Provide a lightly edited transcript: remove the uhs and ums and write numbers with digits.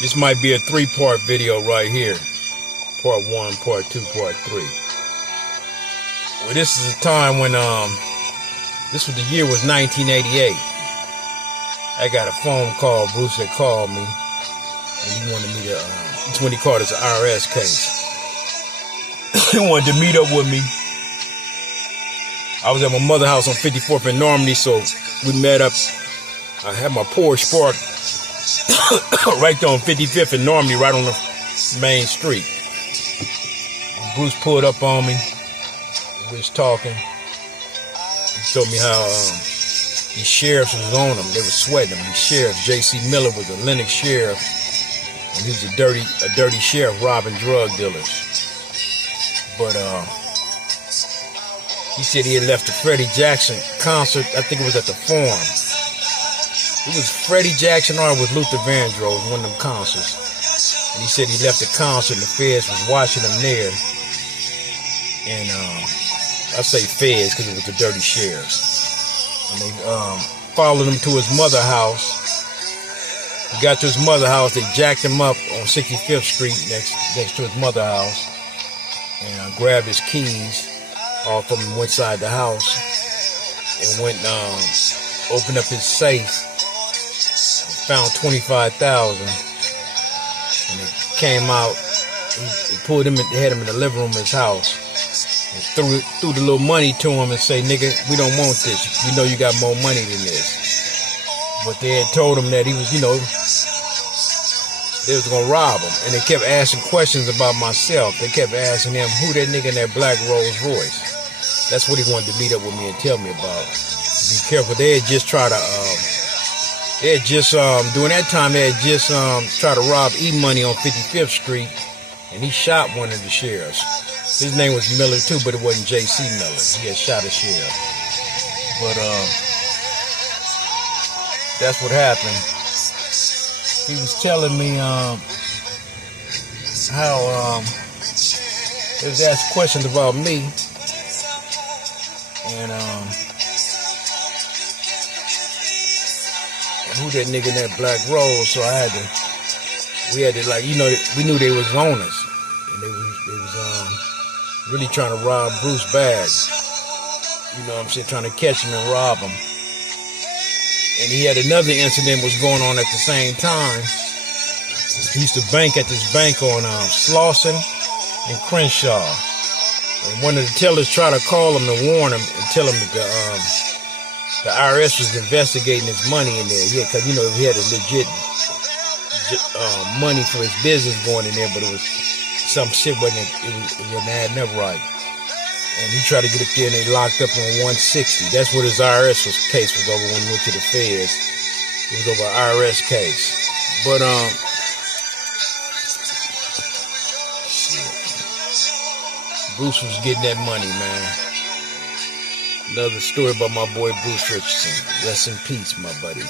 This might be a 3-part video right here. Part 1, part 2, part 3. Well, this is a time when this was the year was 1988. I got a phone call. Bruce had called me, and he wanted me to. It's when he called us an IRS case. He wanted to meet up with me. I was at my mother's house on 54th and Normandy, so we met up. I had my Porsche parked right there on 55th and Normandy, right on the main street. Bruce pulled up on me. We was talking. He told me how these sheriffs was on him. They were sweating him. These sheriffs. J.C. Miller was a Lennox sheriff, and he was a dirty sheriff robbing drug dealers. But he said he had left the Freddie Jackson concert. I think it was at the Forum. It was Freddie Jackson or it was Luther Vandross, one of them concerts. And he said he left the concert and the feds was watching him there. And I say feds because it was the dirty sheriffs. And they followed him to his mother's house. He got to his mother's house. They jacked him up on 65th Street next to his mother's house. And grabbed his keys off of him, went inside the house. And went opened up his safe. Found $25,000, and it came out. He pulled him. They had him in the living room of his house, and threw the little money to him and say, "Nigga, we don't want this. We know you got more money than this." But they had told him that he was, they was gonna rob him, and they kept asking questions about myself. They kept asking him who that nigga in that black Rolls Royce. That's what he wanted to meet up with me and tell me about. Be careful. They had just tried to. They had just, during that time, they had just tried to rob E-Money on 55th Street, and he shot one of the sheriffs. His name was Miller, too, but it wasn't J.C. Miller. He had shot a sheriff. But that's what happened. He was telling me how they was asking questions about me, and who that nigga in that black Rolls, so we had to like, we knew they was on us. And they was really trying to rob Bruce bad. You know what I'm saying? Trying to catch him and rob him. And he had another incident was going on at the same time. He used to bank at this bank on Slauson and Crenshaw. And one of the tellers tried to call him and warn him and tell him that the IRS was investigating his money in there. Yeah, because, he had a legit money for his business going in there, but it was some shit it wasn't adding up right. And he tried to get up there and they locked up on 160. That's what his IRS case was over when he went to the feds. It was over an IRS case. But, Bruce was getting that money, man. Another story about my boy Bruce Richardson. Rest in peace, my buddy.